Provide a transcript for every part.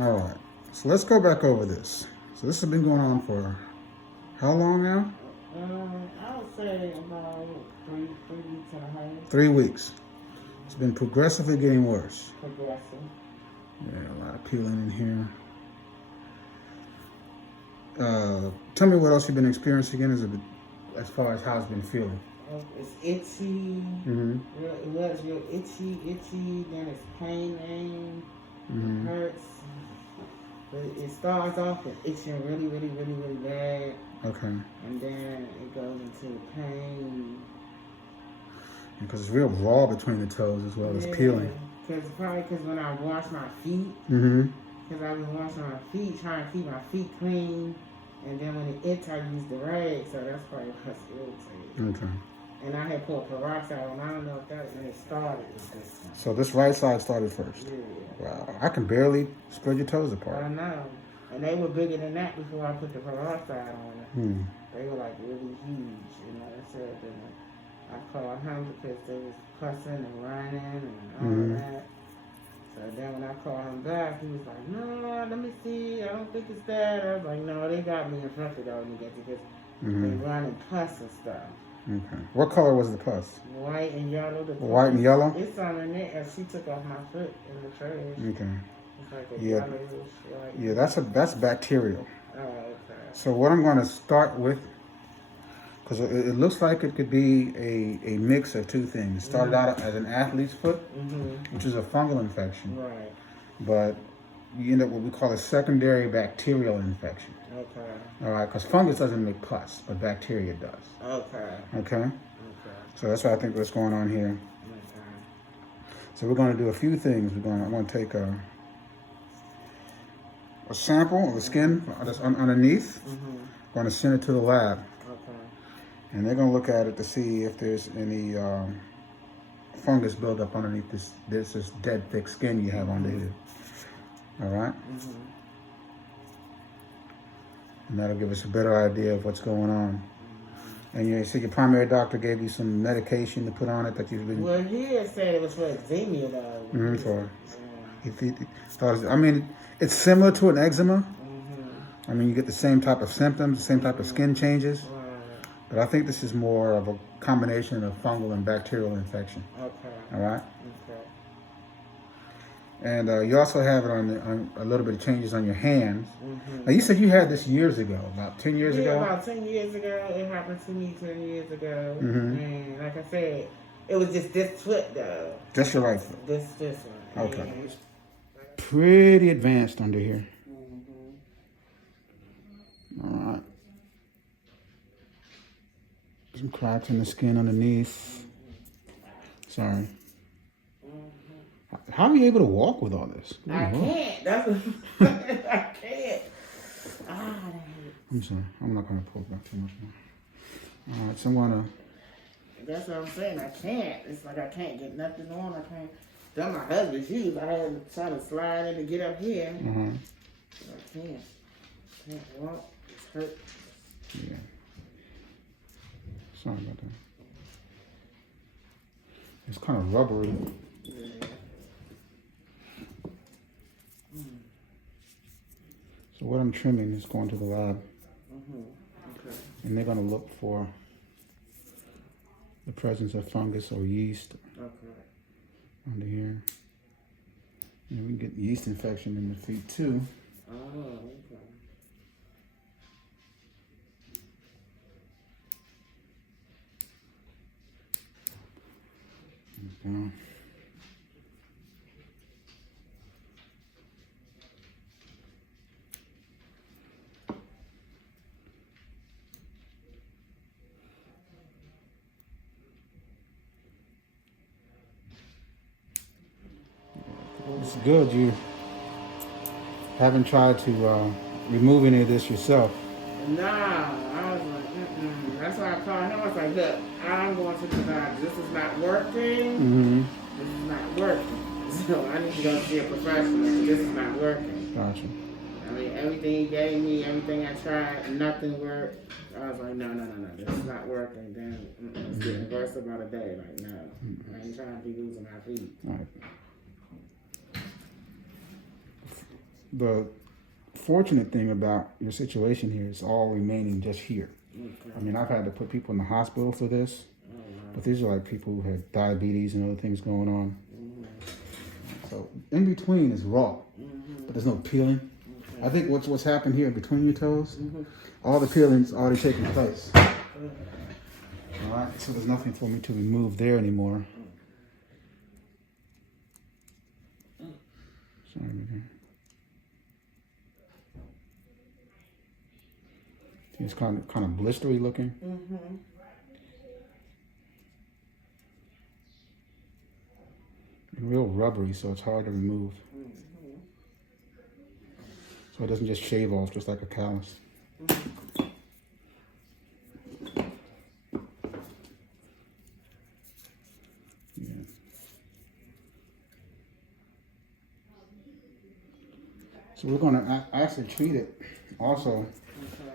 All right. So let's go back over this. So this has been going on for how long now? I would say about 3 weeks and a half. 3 weeks. It's been progressively getting worse. Progressive. Yeah, a lot of peeling in here. Tell me what else you've been experiencing again as far as how it's been feeling. It's itchy. Mm-hmm. It was real itchy. Then it's paining. Mm-hmm. It hurts. But it starts off with itching really bad. Okay. And then it goes into pain. Because it's real raw between the toes as well as peeling. Probably because when I wash my feet, Mm-hmm. because I've been washing my feet, trying to keep my feet clean, and then when it itch, I use the rag, so that's probably what's irritated. Okay. And I had put peroxide on. I don't know if that when it started with this one. So this right side started first. Yeah. Wow. I can barely spread your toes apart. I know. And they were bigger than that before I put the peroxide on it. Hmm. They were like really huge, you know. I said that I called him because they was cussing and running and all that. So then when I called him back, he was like, no, let me see. I don't think it's that. I was like, no, they got me in front of it when you get to this. They run and cuss and stuff. Okay. What color was the pus? White and yellow. White and yellow? It's on in there, and she took off my foot in the trash. Okay. It's like a yellowish. Yeah, that's bacterial. Oh, okay. So what I'm going to start with, because it looks like it could be a mix of two things. It started out as an athlete's foot, which is a fungal infection. Right. But you end up what we call a secondary bacterial infection. Okay. All right, because fungus doesn't make pus, but bacteria does. Okay. Okay? Okay. So that's what I think what's going on here. Okay. So we're going to do a few things. I'm going to take a sample of the skin that's underneath. Going to send it to the lab. Okay. And they're going to look at it to see if there's any fungus buildup underneath this dead thick skin you have under here. All right? And that'll give us a better idea of what's going on. And you see your primary doctor gave you some medication to put on it that you've been... Well, he had said it was for eczema, though. I mean, it's similar to an eczema. I mean, you get the same type of symptoms, the same type of skin changes. But I think this is more of a combination of fungal and bacterial infection. Okay. All right? Okay. And you also have it on a little bit of changes on your hands. Now, you said you had this years ago, about 10 years ago? Yeah, about 10 years ago. It happened to me 10 years ago. And like I said, it was just this foot, though. Just your right foot? This one. Okay. Pretty advanced under here. All right. Some cracks in the skin underneath. Sorry. How are you able to walk with all this? I can't. That's what I can't. I'm sorry. I'm not going to pull back too much more. All right, so I'm going to... That's what I'm saying. I can't. It's like I can't get nothing on. I can't. That's my husband's shoes. I had to try to slide in to get up here. I can't. Can't walk. It's hurt. Yeah. Sorry about that. It's kind of rubbery. Yeah. So what I'm trimming is going to the lab. Okay. And they're going to look for the presence of fungus or yeast under here. And we can get yeast infection in the feet too. Oh, okay. Down. It's good you haven't tried to remove any of this yourself. Nah, I was like, That's why I called him. I was like, look, I'm going to the doctor. This is not working. This is not working. So I need to go see a professional. This is not working. Gotcha. I mean, everything he gave me, everything I tried, nothing worked. I was like, no, this is not working. Then it's getting worse about a day. Like, no, I ain't trying to be losing my feet. All right. the fortunate thing about your situation here is all remaining just here. Okay. I mean, I've had to put people in the hospital for this, but these are like people who had diabetes and other things going on. So in between is raw, but there's no peeling. I think what's happened here between your toes, all the peeling's already taken place. All right, so there's nothing for me to remove there anymore. Sorry, man. It's kind of blistery looking. And real rubbery, so it's hard to remove. So it doesn't just shave off, just like a callus. Yeah. So we're going to actually treat it also.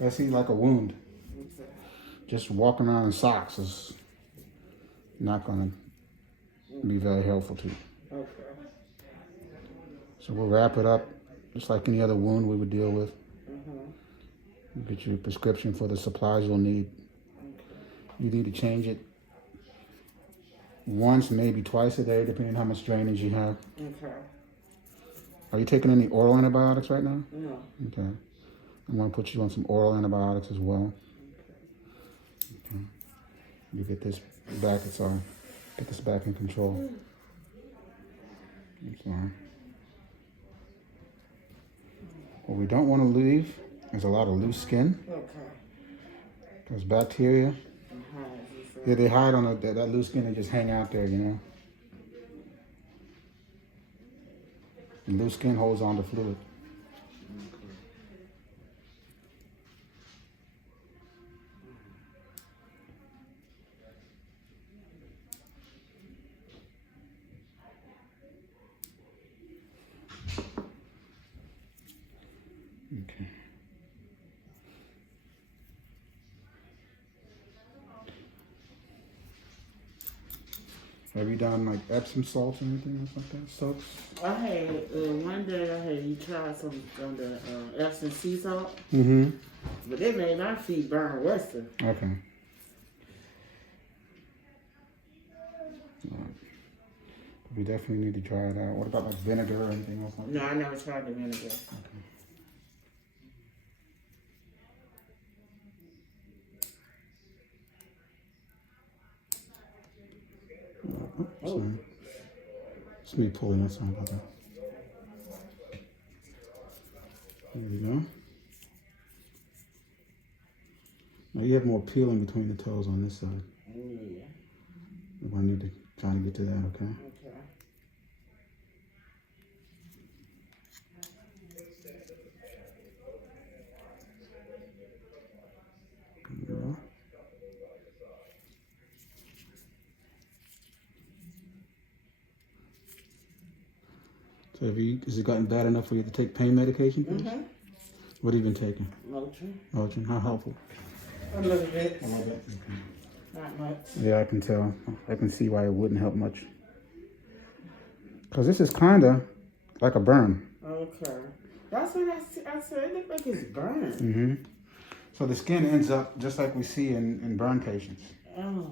I see like a wound. Just walking around in socks is not going to be very helpful to you. Okay. So we'll wrap it up just like any other wound we would deal with. You get your prescription for the supplies you'll need. You need to change it once, maybe twice a day, depending on how much drainage you have. Okay. Are you taking any oral antibiotics right now? No. Okay. I'm going to put you on some oral antibiotics as well. Okay. You get this back, get this back in control. I'm sorry. What we don't want to leave is a lot of loose skin. Okay. Because bacteria, yeah, they hide on that loose skin and just hang out there, you know. And loose skin holds on to fluid. Okay. Have you done like Epsom salts or anything else like that? Soaps? I had one day I had you try some of the Epsom sea salt, but it made my feet burn worse. Okay. Right. We definitely need to try it out. What about like vinegar or anything else like that? No, I never tried the vinegar. Okay. Oh. It's me pulling this on about that. There you go. Now you have more peeling between the toes on this side. Yeah. I need to try to get to that, okay? Okay. There you go. So has it gotten bad enough for you to take pain medication? What have you been taking? Motrin. Motrin. How helpful? A little bit. A little bit. Okay. Not much. Yeah, I can tell. I can see why it wouldn't help much. Because this is kind of like a burn. Okay. That's what I said. It looked like it's burned. So the skin ends up just like we see in burn patients. Oh.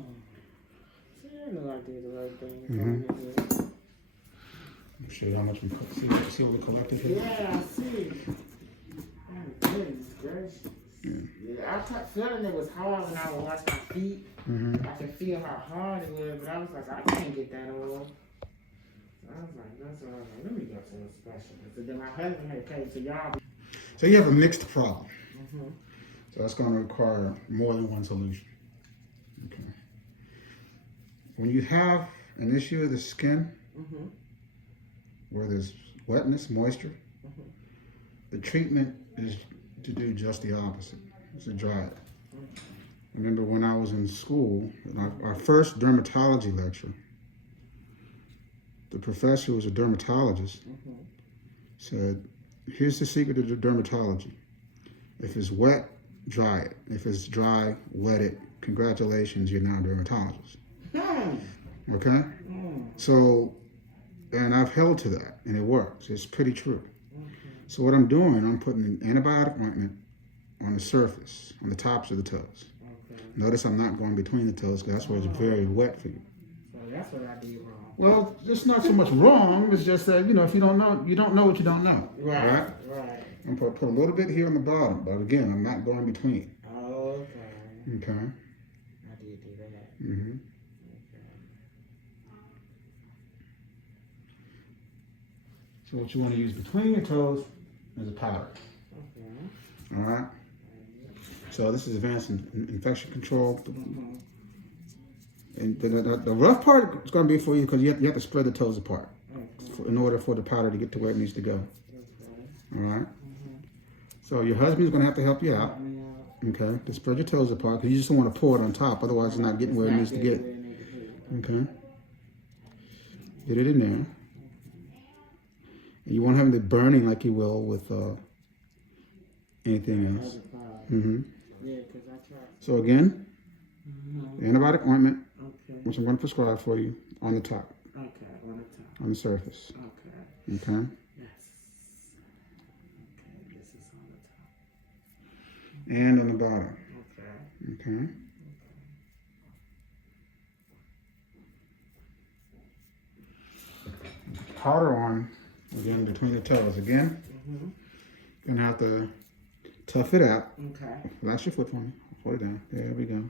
See, I know I did the right thing. I'll show you how much we put. See what we collected here? Yeah, I see. Oh, goodness gracious. Yeah, I kept feeling it was hard when I would wash my feet. I could feel how hard it was, but I was like, I can't get that oil. So I was like, that's what I was like, let me go to a specialist. And then my husband had paid to y'all. So you have a mixed problem. So that's going to require more than one solution. Okay. When you have an issue with the skin, where there's wetness, moisture, the treatment is to do just the opposite. It's to dry it. I remember when I was in school, our first dermatology lecture, the professor, who was a dermatologist, said, here's the secret of the dermatology. If it's wet, dry it. If it's dry, wet it. Congratulations, you're now a dermatologist. Okay? So, and I've held to that, and it works. It's pretty true. So what I'm doing, I'm putting an antibiotic ointment on the surface, on the tops of the toes. Okay. Notice I'm not going between the toes because that's where it's very wet for you. So that's what I did wrong. Well, it's not so much wrong. It's just that, you know, if you don't know, you don't know what you don't know. Right. I'm going to put a little bit here on the bottom, but again, I'm not going between. Okay. Okay. I did do that. Mm-hmm. Okay. So what you want to use between your toes is a powder. Okay. All right. So this is advanced infection control. Mm-hmm. And the rough part is going to be for you because you have to spread the toes apart in order for the powder to get to where it needs to go. Okay. All right. Mm-hmm. So your husband's going to have to help you out. Okay. To spread your toes apart because you just don't want to pour it on top. Otherwise, it's not getting where it needs to get. Okay. Get it in there. And you won't have it burning like you will with anything else. Mm-hmm. Yeah, because I tried. So again, the antibiotic ointment, Okay. which I'm going to prescribe for you, on the top, Okay, on the top. on the surface. Okay. Okay. Yes. Okay, this is on the top. And on the bottom. Okay. Okay. Powder on again between the toes. Again, gonna have to tough it out. Okay. Relax your foot for me. Put it down. There we go.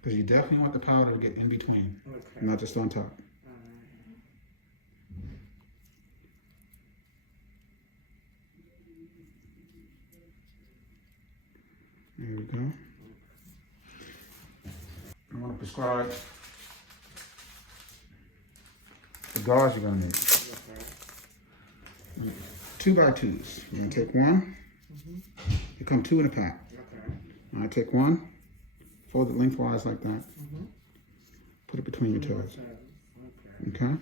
Because you definitely want the powder to get in between, Okay. not just on top. There we go. I'm going to prescribe the gauze you're going to need. Okay. 2 by 2s. You're going to take one. They come 2 in a pack. Okay. I take one, fold it lengthwise like that. Put it between your toes. Okay? And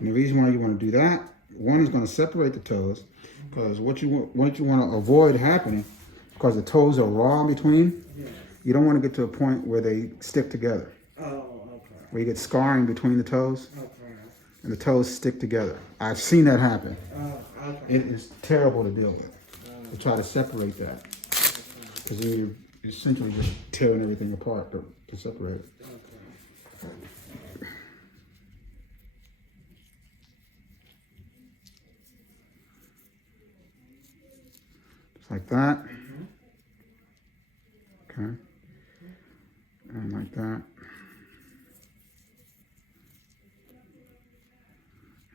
the reason why you want to do that, one is going to separate the toes, because what you want to avoid happening, because the toes are raw in between, you don't want to get to a point where they stick together. Oh, okay. Where you get scarring between the toes, Okay. and the toes stick together. I've seen that happen. Oh, okay. It is terrible to deal with, to try to separate that. Because then you're essentially just tearing everything apart to separate it. Okay. Just like that. Okay. And like that.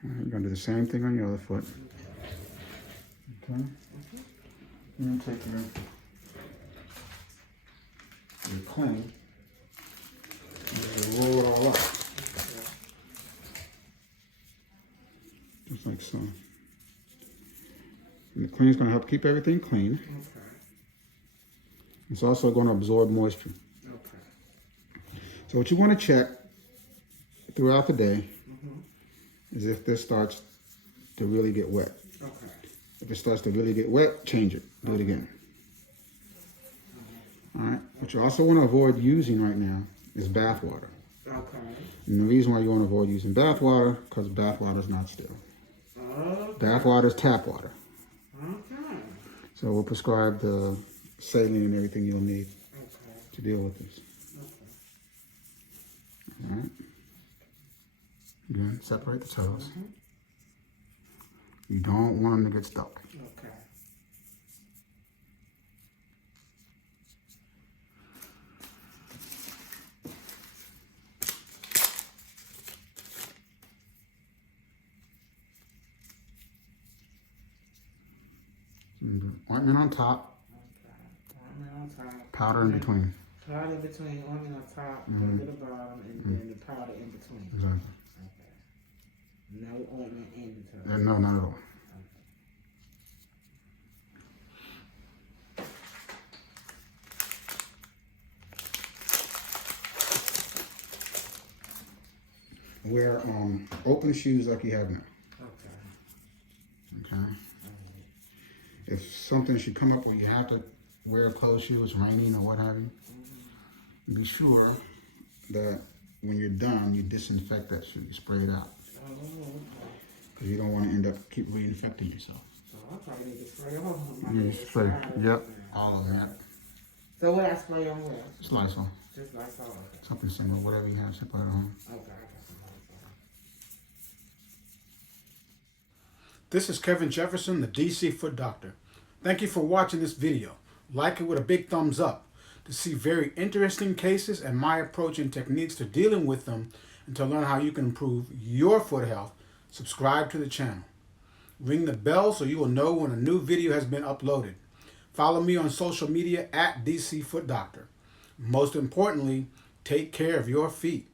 And you're going to do the same thing on your other foot. Okay. And take your cling and roll it all up. Just like so. And the cling is going to help keep everything clean. Okay. It's also going to absorb moisture. Okay. So what you want to check throughout the day is if this starts to really get wet. Okay. If it starts to really get wet, change it. Do it again. All right. What you also want to avoid using right now is bath water. Okay. And the reason why you want to avoid using bath water, because bath water is not still. Bath water is tap water. Okay. So we'll prescribe the saline and everything you'll need to deal with this. All right. Again, separate the toes. You don't want them to get stuck. Okay. Ointment on top, Ointment on top. powder in between. Powder in between, ointment on top, put it at the bottom, and then the powder in between. Exactly. Okay. No ointment in the toe. No, not at all. Wear open shoes like you have now. Okay. Okay. If something should come up where you have to wear closed shoes, raining or what have you, be sure that when you're done, you disinfect that shoe, you spray it out. Oh, okay. Because you don't want to end up keep reinfecting yourself. So I probably need to spray all of my Yeah, legs. spray. Yep. All of them. Yep. So what I spray on where? Just Lysol. Just Lysol. Okay. Something similar, whatever you have, put it on. Okay, I got some Lysol. This is Kevin Jefferson, the DC Foot Doctor. Thank you for watching this video. Like it with a big thumbs up. To see very interesting cases and my approach and techniques to dealing with them, and to learn how you can improve your foot health, subscribe to the channel. Ring the bell so you will know when a new video has been uploaded. Follow me on social media at DC Foot Doctor. Most importantly, take care of your feet.